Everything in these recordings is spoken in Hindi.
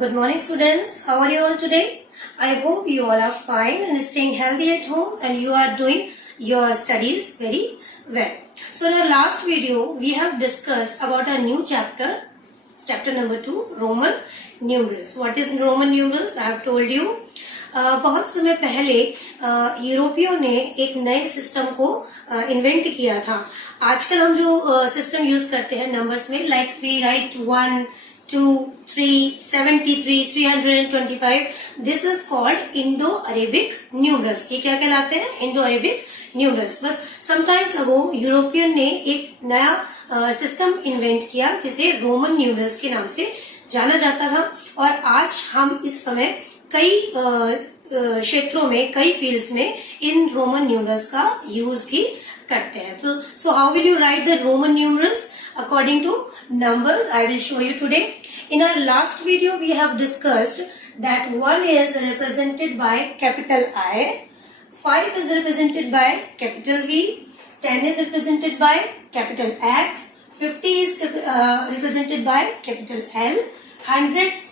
Good morning, students. How are you all today? I hope you all are fine and staying healthy at home and you are doing your studies very well. So in our last video, we have discussed about a new chapter, chapter number 2, Roman numerals. What is Roman numerals? I have told you. बहुत समय पहले यूरोपियों ने एक नए सिस्टम को इन्वेंट किया था. आजकल हम जो सिस्टम यूज करते हैं नंबर्स में, like we write 1, 2, 3, 73, 325, this is called Indo Arabic numerals. ये क्या कहलाते हैं? Indo Arabic numerals. But sometimes ago European ने एक नया सिस्टम इन्वेंट किया जिसे रोमन न्यूमरल्स के नाम से जाना जाता था. और आज हम इस समय कई क्षेत्रों में, कई फील्ड्स में इन रोमन न्यूमरल्स का यूज भी करते हैं. तो so how will you write the Roman numerals according to numbers? I will show you today. In our last video we have discussed that 1 is represented by capital I, 5 is represented by capital V, 10 is represented by capital X, 50 is represented by capital L, hundreds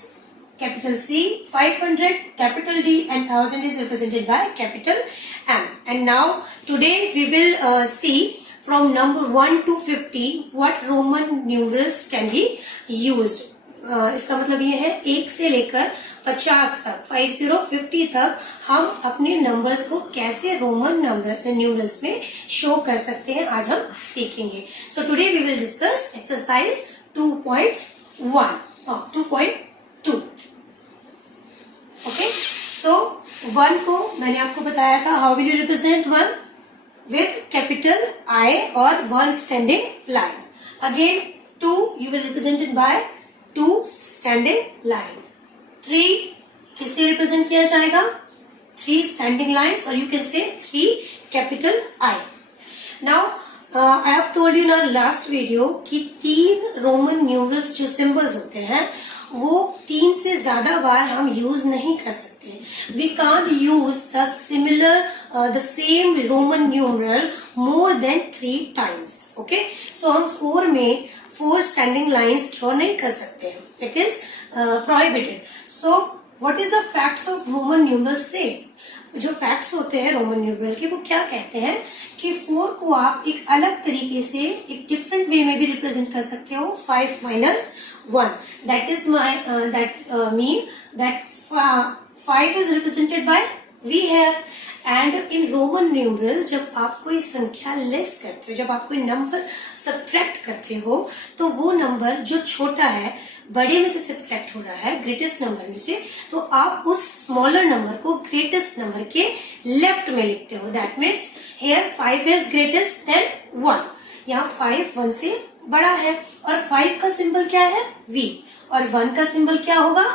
capital C, 500 capital D, and 1000 is represented by capital M. And now today we will see from number 1 to 50 what Roman numerals can be used. इसका मतलब ये है 1 से लेकर 50 तक, 50 तक हम अपने नंबर्स को कैसे रोमन न्यूमरल्स में शो कर सकते हैं, आज हम सीखेंगे. So today we will discuss exercise 2.1 और 2.2. ओके, सो 1 को मैंने आपको बताया था, how will you represent 1? with capital I or one standing line. Again 2 you will represent it by 2 standing line. 3 किससे represent किया जाएगा? 3 standing lines, or you can say 3 capital I. Now I have told you in our last video कि 3 Roman numerals जो symbols होते हैं वो 3 से ज्यादा बार हम यूज नहीं कर सकते. We can't use the similar the same Roman numeral more than 3 times. Okay, so हम 4 में 4 स्टैंडिंग लाइंस ड्रॉ नहीं कर सकते. It is prohibited. So what is the facts of Roman numeral से? जो फैक्ट्स होते हैं रोमन न्यूमरल के, वो क्या कहते हैं कि 4 को आप एक अलग तरीके से, एक डिफरेंट वे में भी रिप्रेजेंट कर सकते हो. 5 minus 1, that is mean that 5 is represented by V here. And in Roman numeral जब आप कोई संख्या लेस करते हो, जब आप कोई नंबर सब्ट्रैक्ट करते हो, तो वो नंबर जो छोटा है, बड़े में से सब्ट्रैक्ट हो रहा है ग्रेटेस्ट नंबर में से, तो आप उस स्मॉलर नंबर को ग्रेटेस्ट नंबर के लेफ्ट में लिखते हो. That means here 5 is greatest than 1. यहाँ 5 1 से बड़ा है और 5 का सिंबल क्या है? V, और 1 का सिंबल क्या होगा?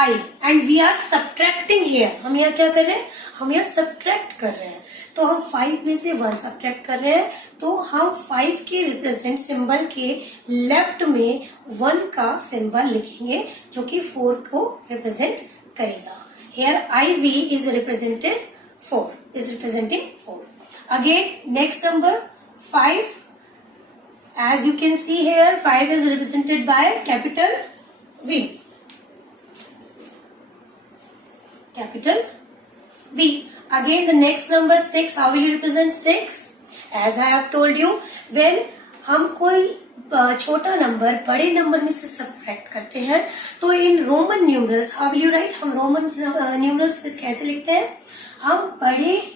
I. And we are subtracting here. हम यहाँ क्या कर रहे हैं? हम यहाँ सब्ट्रैक्ट कर रहे हैं. तो हम 5 में से 1 सब्ट्रैक्ट कर रहे हैं, तो हम 5 के रिप्रेजेंट सिंबल के लेफ्ट में 1 का सिंबल लिखेंगे जो कि 4 को रिप्रेजेंट करेगा. Here IV is represented 4, is representing 4. Again next number 5. As you can see here, 5 is represented by capital V. Capital V. Again the next number 6. How will you represent 6? As I have told you, when हम कोई छोटा नंबर बड़े नंबर में से सब्ट्रैक्ट करते हैं, तो इन Roman numerals, how will you right? हम रोमन न्यूमरल्स कैसे लिखते हैं? हम बड़े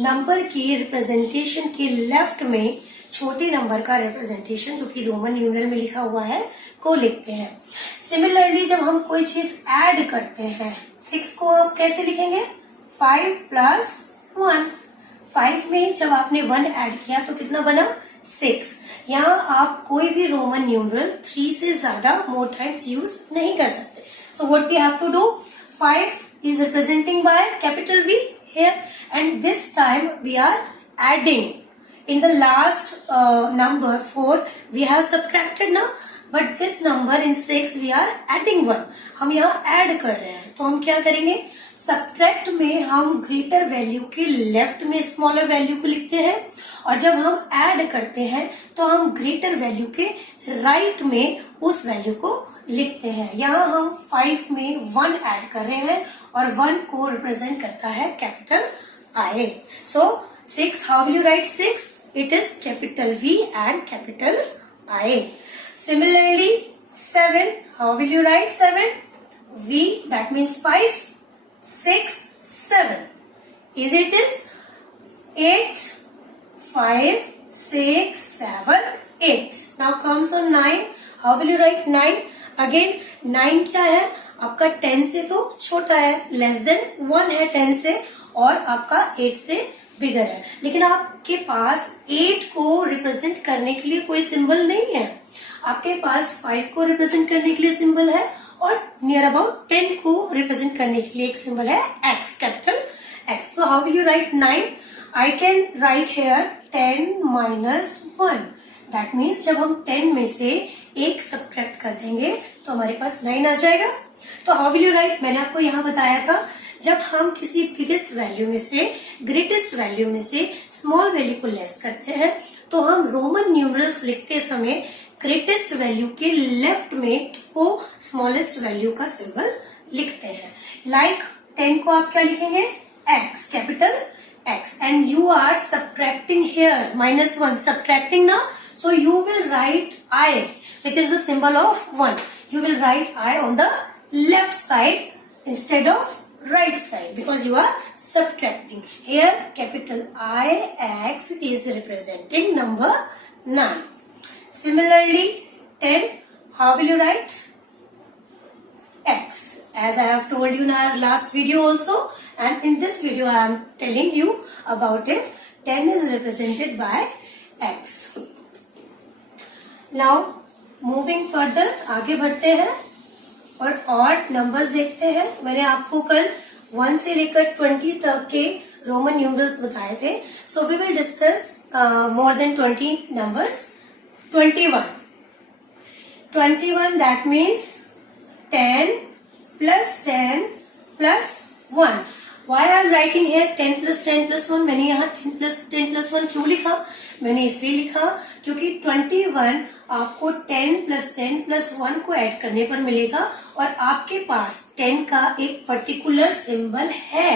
नंबर की रिप्रेजेंटेशन के लेफ्ट में छोटे नंबर का रिप्रेजेंटेशन, जो कि रोमन न्यूमरल में लिखा हुआ है, को लिखते हैं. सिमिलरली जब हम कोई चीज ऐड करते हैं, 6 को आप कैसे लिखेंगे? 5 plus 1. 5 में जब आपने 1 ऐड किया तो कितना बना? 6. यहाँ आप कोई भी रोमन न्यूमरल 3 से ज्यादा मोर टाइम्स यूज नहीं कर सकते. So what we have to do? 5 is representing by capital V here, and this time we are adding. In the last number 4 we have subtracted now, but this number in 6 we are adding 1. हम यहाँ ऐड कर रहे हैं, तो हम क्या करेंगे? सब्ट्रैक्ट में हम ग्रेटर वैल्यू के लेफ्ट में स्मॉलर वैल्यू को लिखते हैं, और जब हम ऐड करते हैं तो हम ग्रेटर वैल्यू के राइट में उस वैल्यू को लिखते हैं। यहाँ हम 5 में 1 ऐड कर रहे हैं और 1 को रिप्रेजेंट करता है capital I. So 6, how will you write 6? It is capital V and capital I. Similarly 7, how will you write 7? V, that means 5, 6, 7. Easy it is. 8, 5, 6, 7, 8. Now comes on 9. How will you write 9? Again 9 क्या है? आपका 10 से तो छोटा है, लेस देन 1 है 10 से, और आपका 8 से बिगर है। लेकिन आपके पास 8 को रिप्रेजेंट करने के लिए कोई सिंबल नहीं है। आपके पास 5 को रिप्रेजेंट करने के लिए सिंबल है और नियर अबाउट 10 को रिप्रेजेंट करने के लिए एक सिंबल है x, capital X. So how will you write 9? I can write here 10 minus 1. That means जब हम 10 में से 1 सब्ट्रैक्ट कर देंगे तो हमारे पास 9 आ जाएगा। तो हाउ विल यू राइट? मैंने आपको यहाँ बताया था, जब हम किसी बिगेस्ट वैल्यू में से ग्रेटेस्ट वैल्यू में से स्मॉल वैल्यू को लेस करते हैं तो हम रोमन न्यूमरल्स लिखते समय ग्रेटेस्ट वैल्यू के लेफ्ट में वो स्मॉलेस्ट वैल्यू का सिंबल लिखते हैं। लाइक 10 को आप क्या लिखेंगे? x, capital X, and you are subtracting here -1, subtracting now, so you will write I, which is the symbol of 1. You will write I on the left side instead of right side because you are subtracting. Here capital I X is representing number 9. Similarly 10, how will you write? X, as I have told you in our last video also, and in this video I am telling you about it. 10 is represented by X. Now moving further, आगे बढ़ते हैं और ऑड नंबर्स देखते हैं। मैंने आपको कल 1 से लेकर 20 तक के रोमन न्यूमरल्स बताए थे। So we will discuss more than 20 numbers. 21, that means 10 plus 10 plus 1. Why I am writing here 10 plus 10 plus 1? मैंने यहाँ 10 plus 10 plus 1 क्यों लिखा? मैंने इसलिए लिखा क्योंकि 21 आपको 10 plus 10 plus 1 को ऐड करने पर मिलेगा और आपके पास 10 का एक पर्टिकुलर सिंबल है।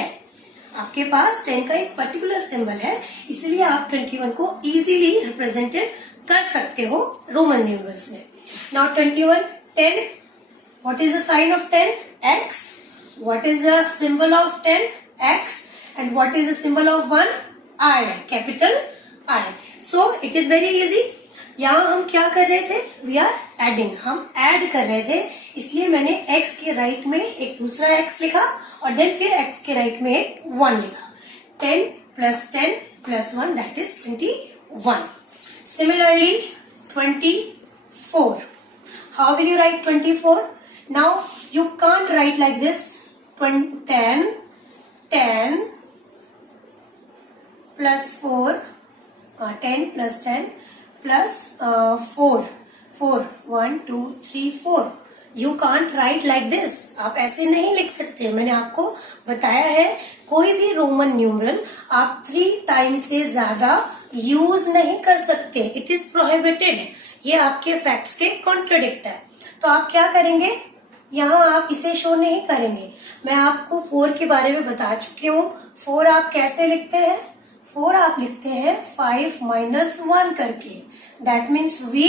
आपके पास 10 का एक पर्टिकुलर सिंबल है, इसलिए आप 21 को इजीली रिप्रेजेंटेड कर सकते हो रोमन न्यूमरल्स में। Now 21, 10. What is the sign of 10? X. What is the symbol of 10? X. And what is the symbol of 1? I, capital I. So it is very easy. यहाँ हम क्या कर रहे थे? We are adding. हम add कर रहे थे, इसलिए मैंने x के राइट में एक दूसरा x लिखा और then फिर x के राइट में एक 1 लिखा। 10 plus 10 plus 1, that is 21. Similarly 24. How will you write 24? Now you can't write like this. 10 plus 4, 10 plus 10 plus 4, 1, 2, 3, 4. You can't write like this. आप ऐसे नहीं लिख सकते। मैंने आपको बताया है कोई भी रोमन न्यूमरल आप 3 टाइम्स से ज्यादा यूज नहीं कर सकते। It is prohibited. ये आपके फैक्ट्स के कॉन्ट्रडिक्ट है। तो आप क्या करेंगे? यहाँ आप इसे शो नहीं करेंगे। मैं आपको 4 के बारे में बता चुकी हूँ। 4 आप कैसे लिखते हैं? 4 आप लिखते हैं 5 minus 1 करके। दैट मीन्स V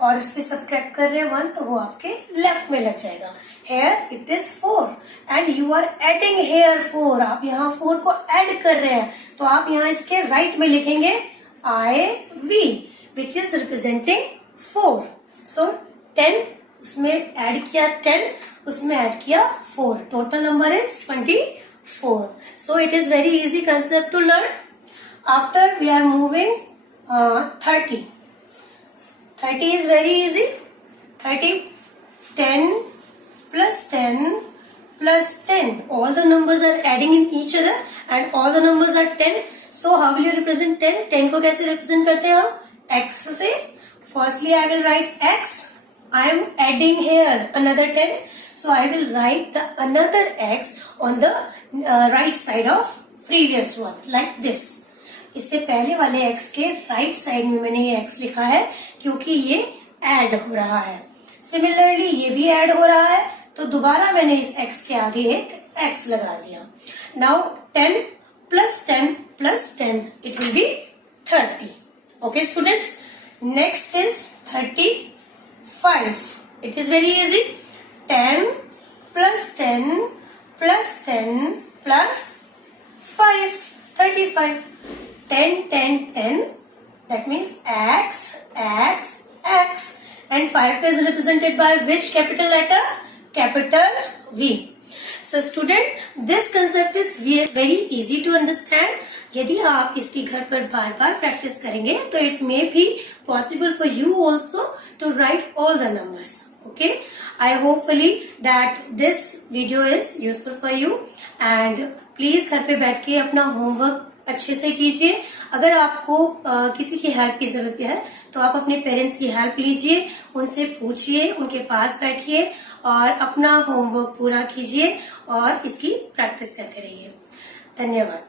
और इससे सब्ट्रैक्ट कर रहे हैं 1 तो वो आपके लेफ्ट में लग जाएगा। Here it is 4 and you are adding here 4। आप यहाँ 4 को ऐड कर रहे हैं तो आप यहाँ इसके राइट में लिखेंगे IV, विच इज रिप्रेजेंटिंग 4। सो 10 उसमें ऐड किया 10, उसमें ऐड किया 4, total number is 24. So it is very easy concept to learn. After we are moving 30. 30 is very easy. 30, 10 plus 10 plus 10. All the numbers are adding in each other and all the numbers are 10. So how will you represent 10? 10 को कैसे represent करते हैं हम? X से. Firstly I will write X. I am adding here another 10, so I will write the another x on the right side of previous one like this. इससे पहले वाले x के right side में मैंने ये x लिखा है क्योंकि ये add हो रहा है. सिमिलरली ये भी ऐड हो रहा है, तो दोबारा मैंने इस x के आगे एक x लगा दिया. Now 10 plus 10 plus 10, it will be 30. Okay students, next is 35. It is very easy. 10 plus 10 plus 10 plus 5, 35. 10 10 10, that means x x x, and 5 is represented by which capital letter? Capital V. So student, this concept is very easy to understand. यदि आप इसकी घर पर बार बार प्रैक्टिस करेंगे तो it may be possible for you also to write all the numbers. Okay, I hopefully that this video is useful for you, and please घर पे बैठ के अपना होमवर्क अच्छे से कीजिए. अगर आपको किसी की हेल्प की जरूरत है तो आप अपने पेरेंट्स की हेल्प लीजिए, उनसे पूछिए, उनके पास बैठिए और अपना होमवर्क पूरा कीजिए और इसकी प्रैक्टिस करते रहिए. धन्यवाद.